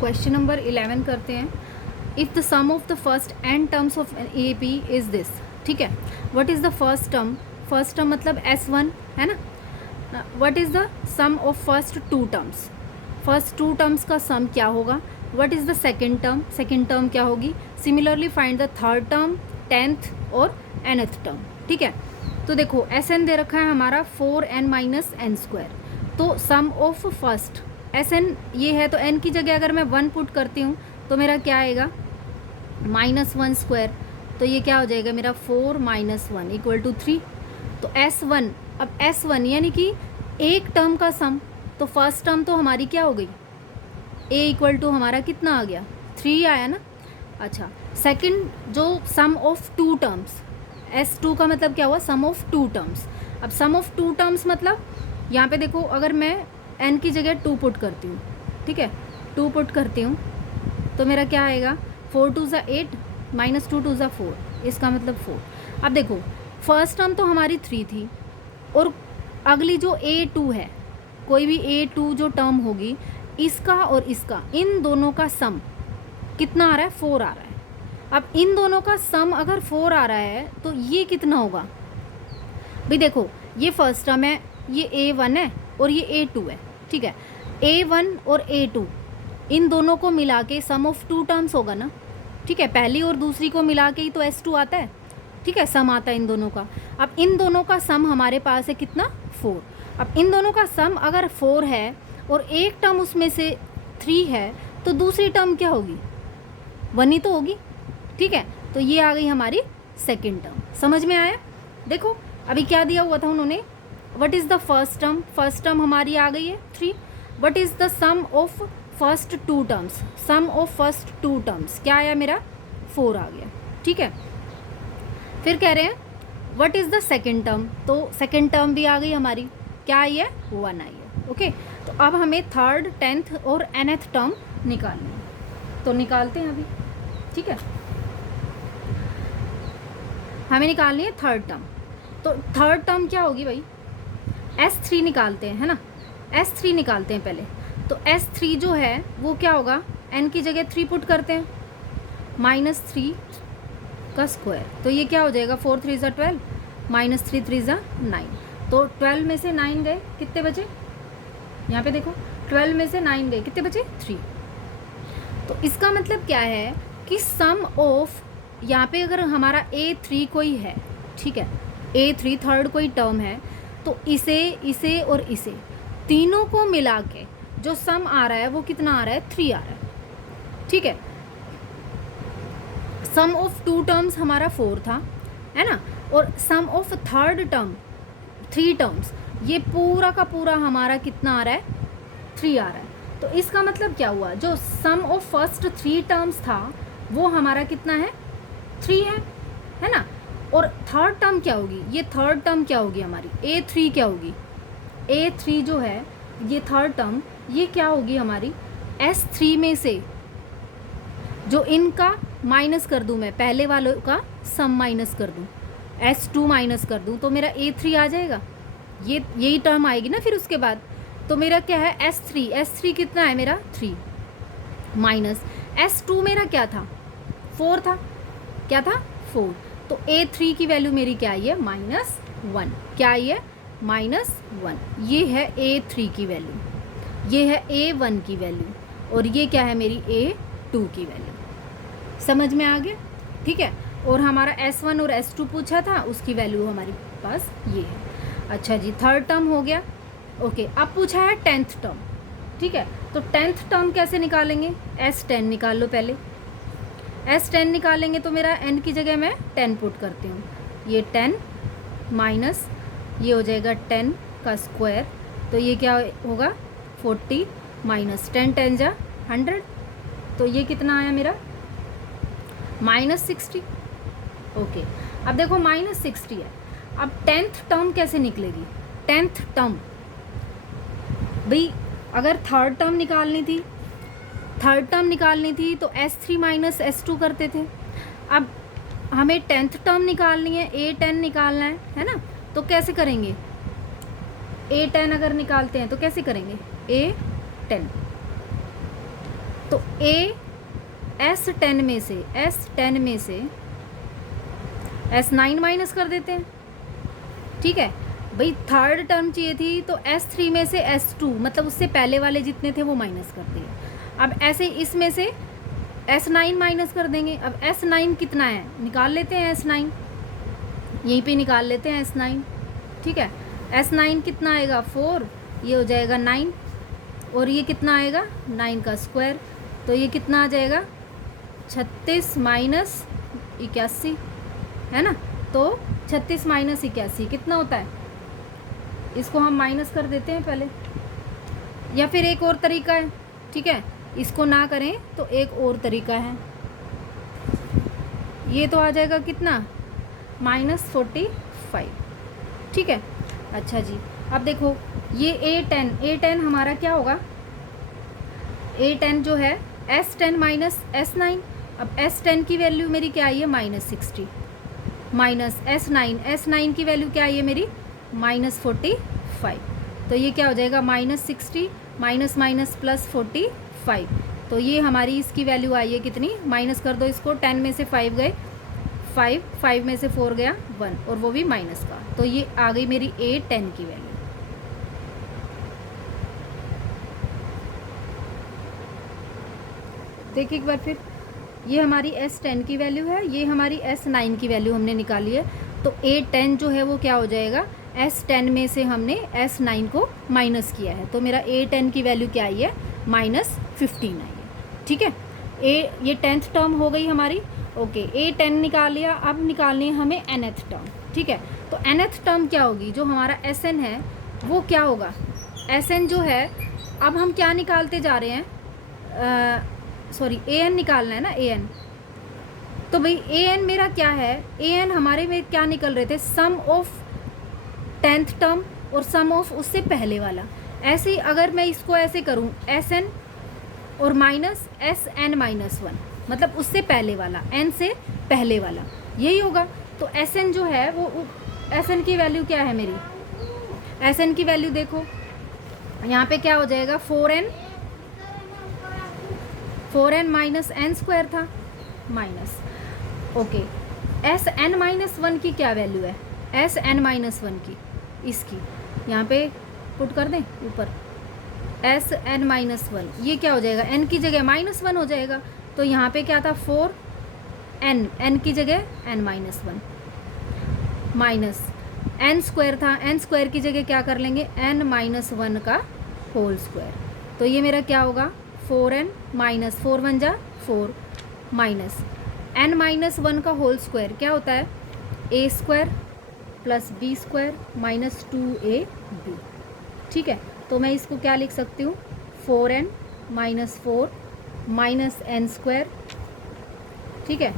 Question number 11 करते हैं. If the sum of the first n terms of A B is this. ठीक है. What is the first term? First term मतलब S1 है ना. What is the sum of first two terms? First two terms का sum क्या होगा? What is the second term? Second term क्या होगी? Similarly find the third term, 10th और nth term. ठीक है. तो देखो Sn दे रखा है हमारा 4n माइनस एन स्क्वायर. तो सम ऑफ फर्स्ट Sn ये है, तो n की जगह अगर मैं 1 पुट करती हूँ तो मेरा क्या आएगा? -1 स्क्वायर. तो ये क्या हो जाएगा मेरा 4 - 1 = 3. तो S1, अब S1 यानी कि एक टर्म का सम. तो फर्स्ट टर्म तो हमारी क्या हो गई? A = हमारा कितना आ गया? 3 आया ना. अच्छा, सेकंड जो सम ऑफ टू टर्म्स, S2 का मतलब क्या हुआ? सम ऑफ टू टर्म्स. अब सम ऑफ टू टर्म्स मतलब यहाँ पे देखो, अगर मैं n की जगह 2 पुट करती हूँ, ठीक है, 2 पुट करती हूँ तो मेरा क्या आएगा? 4 2 = 8 -2 2 = 4. इसका मतलब 4. अब देखो फर्स्ट टर्म तो हमारी 3 थी और अगली जो A2 है, कोई भी A2 जो टर्म होगी, इसका और इसका, इन दोनों का सम कितना आ रहा है? 4 आ रहा है. अब इन दोनों का सम अगर 4 आ रहा है तो ये कितना होगा भाई? देखो ये फर्स्ट टर्म है, ये A1 है और ये A2 है. ठीक है. A1 और A2 इन दोनों को मिला के सम ऑफ टू टर्म्स होगा ना. ठीक है. पहली और दूसरी को मिला के ही तो S2 आता है. ठीक है, सम आता है इन दोनों का. अब इन दोनों का सम हमारे पास है कितना? 4. अब इन दोनों का सम अगर 4 है और एक टर्म उसमें से 3 है तो दूसरी टर्म क्या होगी? 1 ही तो होगी. ठीक है. तो ये आ गई हमारी सेकेंड टर्म. समझ में आया? देखो अभी क्या दिया हुआ था उन्होंने, what is the first term? First term हमारी आ गई है 3. What is the sum of first two terms? Sum of first two terms क्या आया मेरा? 4 आ गया. ठीक है. फिर कह रहे हैं what is the second term? तो सेकेंड टर्म भी आ गई हमारी. क्या आई है? 1 आई है. ओके. तो अब हमें थर्ड, 10th और nth टर्म निकालनी है. तो निकालते हैं अभी. ठीक है. हमें निकालनी है थर्ड टर्म. तो थर्ड टर्म क्या होगी भाई? S3 निकालते हैं, है ना. S3 निकालते हैं पहले. तो S3 जो है वो क्या होगा? n की जगह 3 पुट करते हैं, -3 का स्क्वायर. तो ये क्या हो जाएगा? 4 3 = 12, -3 3 = 9. तो 12 में से 9 गए, कितने बचे? यहाँ पे देखो 12 में से 9 गए, कितने बचे? 3. तो इसका मतलब क्या है कि सम ऑफ, यहाँ पे अगर हमारा A3 कोई है, ठीक है, A3 थर्ड कोई टर्म है, तो इसे और इसे तीनों को मिला के जो सम आ रहा है वो कितना आ रहा है? 3 आ रहा है. ठीक है. सम ऑफ टू टर्म्स हमारा 4 था, है ना. और सम ऑफ थर्ड टर्म 3 टर्म्स, ये पूरा का पूरा हमारा कितना आ रहा है? 3 आ रहा है. तो इसका मतलब क्या हुआ? जो सम ऑफ फर्स्ट 3 टर्म्स था वो हमारा कितना है? 3 है ना. और थर्ड टर्म क्या होगी? ये थर्ड टर्म क्या होगी हमारी? A3 क्या होगी? A3 जो है ये थर्ड टर्म, ये क्या होगी हमारी? S3 में से जो इनका माइनस कर दूं, मैं पहले वालों का सम माइनस कर दूं, S2 माइनस कर दूं, तो मेरा A3 आ जाएगा. ये यही टर्म आएगी ना फिर उसके बाद. तो मेरा क्या है? S3 कितना है मेरा? 3 माइनस S2 मेरा क्या था? 4 था. क्या था? 4. तो A3 की वैल्यू मेरी क्या आई है? -1. क्या आई है? -1. ये है A3 की वैल्यू, ये है A1 की वैल्यू, और ये क्या है मेरी? A2 की वैल्यू. समझ में आ गया? ठीक है. और हमारा S1 और S2 पूछा था, उसकी वैल्यू हमारे पास ये है. अच्छा जी, थर्ड टर्म हो गया. ओके. अब पूछा है 10th टर्म. ठीक है. तो 10th टर्म कैसे निकालेंगे? S10 निकाल लो पहले. S10 निकालेंगे तो मेरा n की जगह मैं 10 पुट करती हूँ. ये 10 माइनस ये हो जाएगा 10 का स्क्वायर. तो ये क्या होगा? 40 माइनस 10 10 जा 100. तो ये कितना आया मेरा? -60. ओके. अब देखो -60 है. अब 10th टर्म कैसे निकलेगी? 10th टर्म भाई, अगर थर्ड टर्म निकालनी थी तो S3 माइनस S2 करते थे. अब हमें 10th टर्म निकालनी है, A10 निकालना है ना. तो कैसे करेंगे? A10 अगर निकालते हैं तो कैसे करेंगे? A10 तो S10 में से S9 माइनस कर देते हैं, ठीक है भाई। थर्ड टर्म चाहिए थी तो S3 में से S2 मतलब उससे पहले वाले जितने थे वो माइनस कर दिए। अब ऐसे इसमें से S9 माइनस कर देंगे। अब S9 कितना है निकाल लेते हैं, S9 यहीं पे निकाल लेते हैं S9, ठीक है। S9 कितना आएगा 4, ये हो जाएगा 9, और ये कितना आएगा 9 का स्क्वायर, तो ये कितना आ जाएगा 36 माइनस 81, है ना। तो 36 माइनस 81 कितना होता है, इसको हम माइनस कर देते हैं पहले, या फिर एक और तरीका है, ठीक है। इसको ना करें तो एक और तरीका है, ये तो आ जाएगा कितना -45, ठीक है। अच्छा जी, अब देखो ये A10 हमारा क्या होगा, A10 जो है S10 माइनस S9। अब S10 की वैल्यू मेरी क्या आई है -60, माइनस S9 की वैल्यू क्या आई है मेरी -45, तो ये क्या हो जाएगा -60 माइनस माइनस +45, तो ये हमारी इसकी वैल्यू आई है कितनी, माइनस कर दो इसको, 10 में से 5 गए 5 में से 4 गया 1, और वो भी माइनस का, तो ये आ गई मेरी A10 की वैल्यू। देखिए एक बार फिर, ये हमारी S10 की वैल्यू है, ये हमारी S9 की वैल्यू हमने निकाली है। तो A10 जो है वो क्या हो जाएगा, S10 में से हमने S9 को माइनस किया है, तो मेरा A10 की वैल्यू क्या आई है -15 आई है, ठीक है। ये 10th टर्म हो गई हमारी, ओके। A10 निकाल लिया, अब निकालनी है हमें nth टर्म, ठीक है। तो nth टर्म क्या होगी, जो हमारा Sn है वो क्या होगा, Sn जो है, अब हम क्या निकालते जा रहे हैं, सॉरी An निकालना है ना, An। तो भाई An मेरा क्या है, An हमारे में क्या निकल रहे थे, सम ऑफ 10th टर्म और सम ऑफ उससे पहले वाला। ऐसे ही अगर मैं इसको ऐसे करूं, Sn और माइनस Sn-1, मतलब उससे पहले वाला, n से पहले वाला, यही होगा। तो Sn जो है वो, Sn की वैल्यू क्या है मेरी, Sn की वैल्यू देखो यहाँ पे क्या हो जाएगा, 4n माइनस n स्क्वायर था, माइनस, ओके। Sn-1 की क्या वैल्यू है, Sn-1 की, इसकी यहाँ पे पुट कर दें ऊपर, Sn-1, ये क्या हो जाएगा, n की जगह -1 हो जाएगा, तो यहाँ पे क्या था 4n की जगह n-1 माइनस n स्क्वायर था, n स्क्वायर की जगह क्या कर लेंगे, n-1 का होल स्क्वायर, तो ये मेरा क्या होगा 4n माइनस 4 1 जा 4 माइनस n-1 का होल स्क्वायर क्या होता है, a square plus b square minus 2ab, ठीक है। तो मैं इसको क्या लिख सकती हूँ, 4n minus 4 minus n square, ठीक है,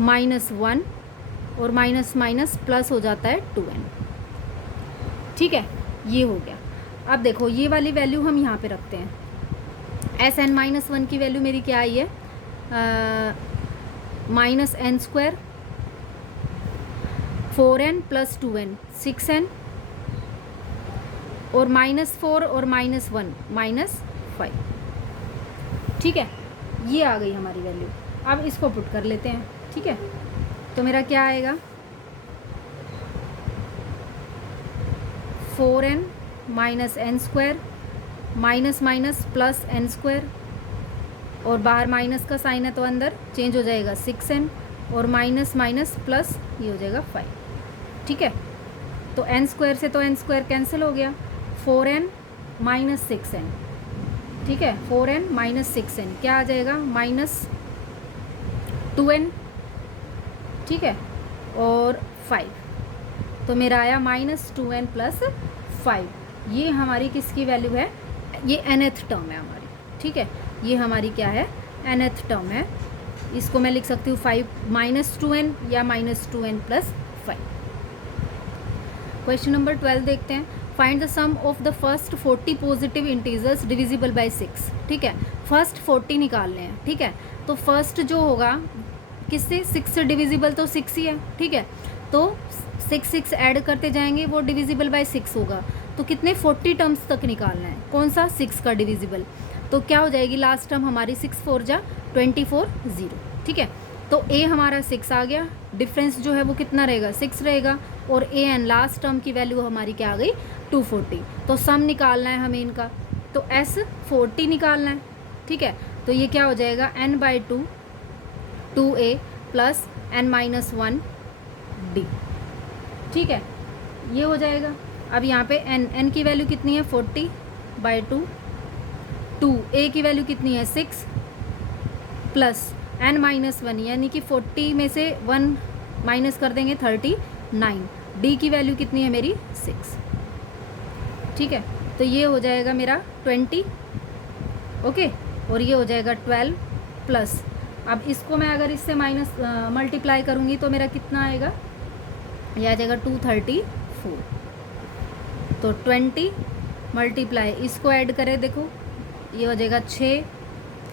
-1 और माइनस माइनस प्लस हो जाता है 2n, ठीक है। ये हो गया। अब देखो ये वाली वैल्यू हम यहाँ पे रखते हैं, Sn-1 की वैल्यू मेरी क्या आई है, -n square 4n plus 2n 6n, और -4 और -1 -5, ठीक है। ये आ गई हमारी वैल्यू। अब इसको पुट कर लेते हैं, ठीक है। तो मेरा क्या आएगा, 4n minus n square minus minus plus n square, और बाहर माइनस का साइन है तो अंदर चेंज हो जाएगा 6n, और माइनस माइनस प्लस ये हो जाएगा 5, ठीक है। तो n स्क्वायर से तो n स्क्वायर कैंसिल हो गया, 4n माइनस 6n, ठीक है, 4n माइनस 6n क्या आ जाएगा, -2n, ठीक है, और 5, तो मेरा आया -2n प्लस 5। ये हमारी किसकी वैल्यू है, ये nth टर्म है हमारी, ठीक है। ये हमारी क्या है, nth टर्म है। इसको मैं लिख सकती हूँ 5 -2n या -2n प्लस 5। क्वेश्चन नंबर 12 देखते हैं, find the sum of the first 40 positive integers divisible by 6, ठीक है। फर्स्ट 40 निकालने हैं, ठीक है। तो फर्स्ट जो होगा किससे, 6 से डिविजिबल तो 6 ही है, ठीक है। तो 6 ऐड करते जाएंगे, वो डिविजिबल बाय 6 होगा। तो कितने 40 टर्म्स तक निकालना है, कौन सा 6 का डिविजिबल, तो क्या हो जाएगी लास्ट टर्म हमारी 6 4 जा 24 0, ठीक है। तो ए हमारा 6 आ गया, डिफरेंस जो है वो कितना रहेगा 6 रहेगा, और ए एन लास्ट टर्म की वैल्यू हमारी क्या आ गई 240। तो सम निकालना है हमें इनका, तो एस 40 निकालना है, ठीक है। तो ये क्या हो जाएगा n/2 2a plus n-1 d, ठीक है, ये हो जाएगा। अब यहाँ पे n की वैल्यू कितनी है 40/2, 2a की वैल्यू कितनी है 6 प्लस n-1 यानी कि 40 में से 1 माइनस कर देंगे 39, d की वैल्यू कितनी है मेरी 6, ठीक है। तो ये हो जाएगा मेरा 20, ओके, और ये हो जाएगा 12 प्लस, अब इसको मैं अगर इससे माइनस मल्टीप्लाई करूँगी तो मेरा कितना आएगा, ये आ जाएगा 234। तो 20 मल्टीप्लाई, इसको ऐड करें, देखो ये हो जाएगा 6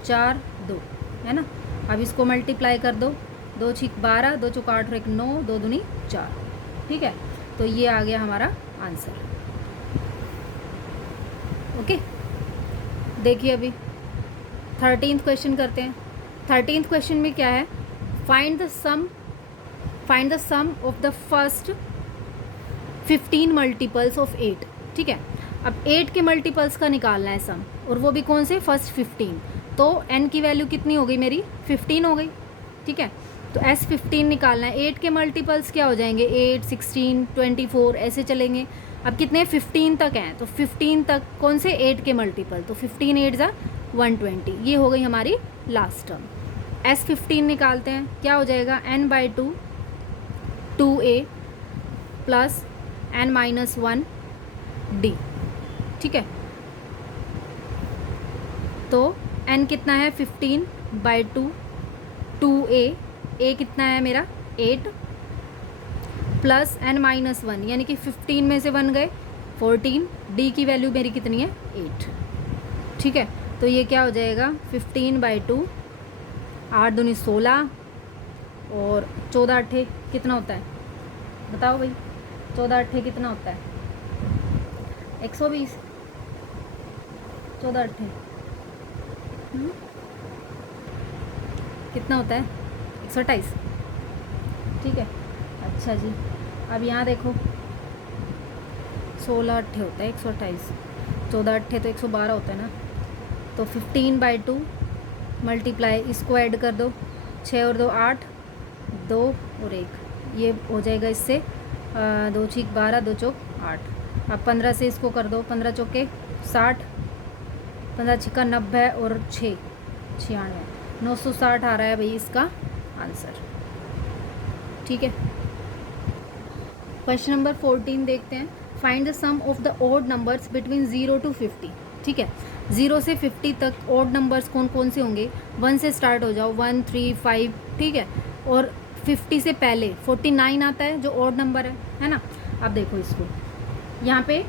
4 2, है ना। अब इसको मल्टीप्लाई कर दो, 2 6 12, 2 चौक 8 और 1 9, 2 दूनी 4, ठीक है। तो ये आ गया हमारा आंसर, ओके। देखिए अभी 13th क्वेश्चन करते हैं। 13th क्वेश्चन में क्या है, find the sum of the first 15 multiples of 8, ठीक है। अब 8 के मल्टीपल्स का निकालना है सम, और वो भी कौन से, फर्स्ट 15। तो n की वैल्यू कितनी हो गई मेरी 15 हो गई, ठीक है। तो s 15 निकालना है। 8 के मल्टीपल्स क्या हो जाएंगे 8 16 24 ऐसे चलेंगे। अब कितने 15 तक हैं, तो 15 तक कौन से 8 के मल्टीपल, तो 15 8 जा 120, ये हो गई हमारी लास्ट टर्म। s 15 निकालते हैं, क्या हो जाएगा n/2 2a plus n-1 d, ठीक है। तो n कितना है 15/2 2a, a कितना है मेरा 8 प्लस n-1 यानी कि 15 में से 1 गए 14, d की वैल्यू मेरी कितनी है 8, ठीक है। तो ये क्या हो जाएगा 15/2, 8 दूनी 16 और 14 8 कितना होता है, बताओ भाई, 14 8 कितना होता है 120, 14 8 कितना होता है 128, ठीक है। अच्छा जी, अब यहाँ देखो 16 8 होता है 128, 14 8 तो 112 होता है ना। तो 15/2 मल्टीप्लाई, इसको ऐड कर दो, 6 और 2 8, 2 और 1, ये हो जाएगा इससे 2 6 12, 2 चौक 8। अब 15 से इसको कर दो, 15 चौके 60, 15 छिक्का 90 और 6 96, 960 आ रहा है भाई इसका आंसर, ठीक है। क्वेश्चन नंबर 14 देखते हैं। Find the sum of the odd numbers between 0 to 50, ठीक है। 0 से 50 तक ऑड नंबर्स कौन कौन से होंगे, 1 से स्टार्ट हो जाओ 1 3 5, ठीक है। और 50 से पहले 49 आता है जो ऑड नंबर है ना। अब देखो इसको, यहाँ पे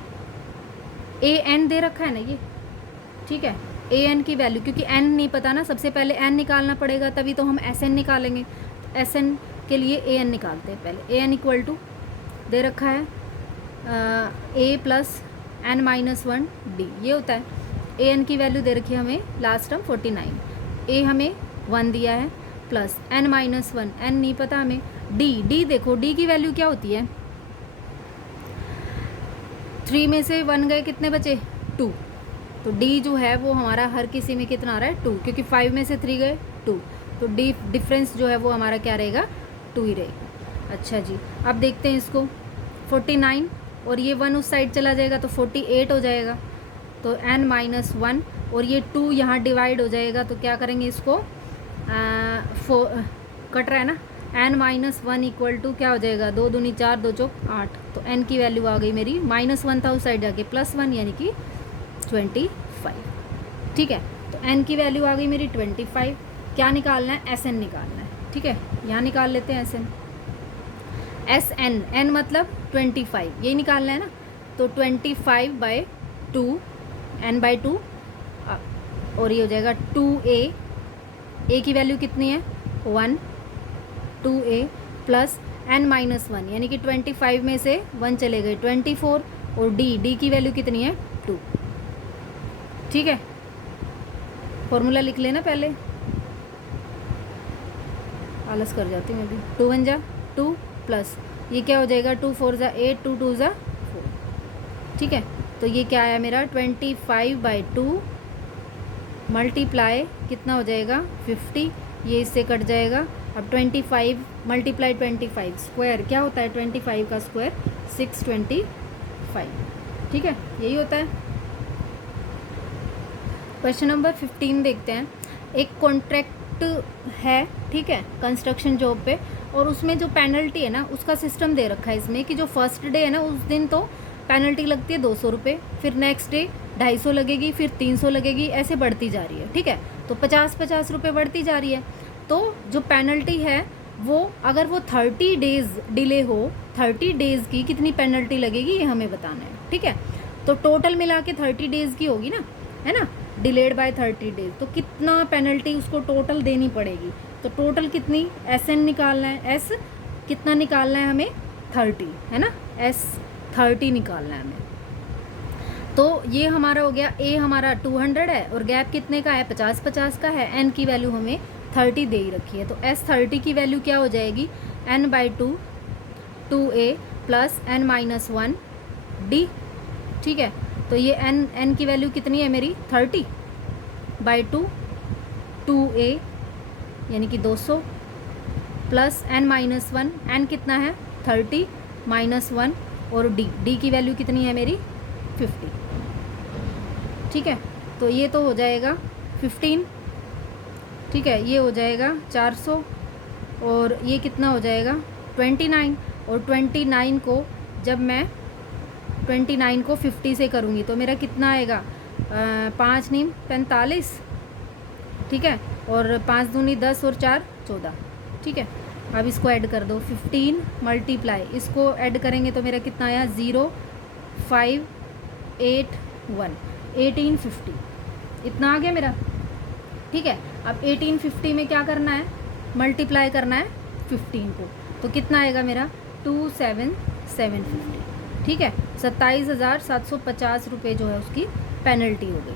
ए एन दे रखा है ना ये, ठीक है। ए एन की वैल्यू, क्योंकि एन नहीं पता ना, सबसे पहले एन निकालना पड़ेगा, तभी तो हम एस एन निकालेंगे। एस एन के लिए ए एन निकालते हैं पहले। ए एन इक्वल टू दे रखा है ए प्लस n-1 d, ये होता है। ए एन की वैल्यू दे रखी है हमें लास्ट टर्म 49, ए हमें 1 दिया है प्लस n-1, n नहीं पता हमें, d देखो d की वैल्यू क्या होती है, 3 में से 1 गए कितने बचे 2, तो d जो है वो हमारा हर किसी में कितना आ रहा है 2, क्योंकि 5 में से 3 गए 2, तो d डिफरेंस जो है वो हमारा क्या रहेगा 2 ही रहेगा। अच्छा जी, अब देखते हैं इसको, 49 और ये 1 उस साइड चला जाएगा तो 48 हो जाएगा, तो n-1 और ये 2 यहाँ डिवाइड हो जाएगा, तो क्या करेंगे इसको कट रहा है ना, n-1 इक्वल टू क्या हो जाएगा 2 दूनी 4, 2 चौक 8, तो n की वैल्यू आ गई मेरी -1 था उस साइड जाके +1 यानी कि 25, ठीक है। तो n की वैल्यू आ गई मेरी 25। क्या निकालना है, एस एन निकालना है, ठीक है। यहाँ निकाल लेते हैं S n, S n, n मतलब 25, यही निकालना है ना। तो 25/2 n/2 और ये हो जाएगा 2a, a की वैल्यू कितनी है 1, 2a प्लस n-1 यानी कि 25 में से 1 चले गए 24, और d की वैल्यू कितनी है 2, ठीक है। फॉर्मूला लिख लेना पहले, आलस कर जाती मैं भी। 2 1 जा 2 प्लस ये क्या हो जाएगा 2 4 जा 8 2 2 जा 4। ठीक है, तो ये क्या आया मेरा 25/2 मल्टीप्लाई कितना हो जाएगा 50, ये इससे कट जाएगा। अब 25 मल्टीप्लाई 25 स्क्वायर क्या होता है 25 का स्क्वायर 625। ठीक है, यही होता है। क्वेश्चन नंबर 15 देखते हैं। एक कॉन्ट्रैक्ट है, ठीक है, कंस्ट्रक्शन जॉब पे, और उसमें जो पेनल्टी है ना उसका सिस्टम दे रखा है इसमें कि जो फर्स्ट डे है ना उस दिन तो पेनल्टी लगती है 200 रुपये, फिर नेक्स्ट डे 250 लगेगी, फिर 300 लगेगी, ऐसे बढ़ती जा रही है। ठीक है, तो 50-50 रुपये बढ़ती जा रही है। तो जो पेनल्टी है वो अगर वो 30 डेज़ डिले हो, 30 डेज़ की कितनी पेनल्टी लगेगी ये हमें बताना है। ठीक है, तो टोटल मिला के 30 डेज़ की होगी ना, है ना, डिलेड बाय 30 डेज, तो कितना पेनल्टी उसको टोटल देनी पड़ेगी। तो टोटल कितनी SN निकालना है, S कितना निकालना है हमें 30, है ना, S 30 निकालना है हमें। तो ये हमारा हो गया, A हमारा 200 है और गैप कितने का है 50-50 का है, N की वैल्यू हमें 30 दे ही रखी है। तो S 30 की वैल्यू क्या हो जाएगी N/2 2A plus N-1 D। ठीक है, तो ये N की वैल्यू कितनी है मेरी 30/2 2A यानी कि 200 प्लस N-1, N कितना है 30 -1 और D की वैल्यू कितनी है मेरी 50। ठीक है, तो ये तो हो जाएगा 15। ठीक है, ये हो जाएगा 400 और ये कितना हो जाएगा 29, और 29 को जब मैं 29 को 50 से करूँगी तो मेरा कितना आएगा 5 नीम 45। ठीक है, और 5 दूनी 10 और 4 14। ठीक है, अब इसको ऐड कर दो 15 मल्टीप्लाई, इसको ऐड करेंगे तो मेरा कितना आया 0,581 1850, इतना आ गया मेरा। ठीक है, अब 1850 में क्या करना है मल्टीप्लाई करना है 15 को, तो कितना आएगा मेरा 27,750। ठीक है, 27,750 रुपये जो है उसकी पेनल्टी हो गई।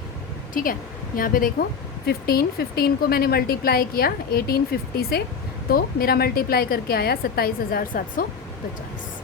ठीक है, यहाँ पे देखो 15 को मैंने मल्टीप्लाई किया 1850 से, तो मेरा मल्टीप्लाई करके आया 27,750।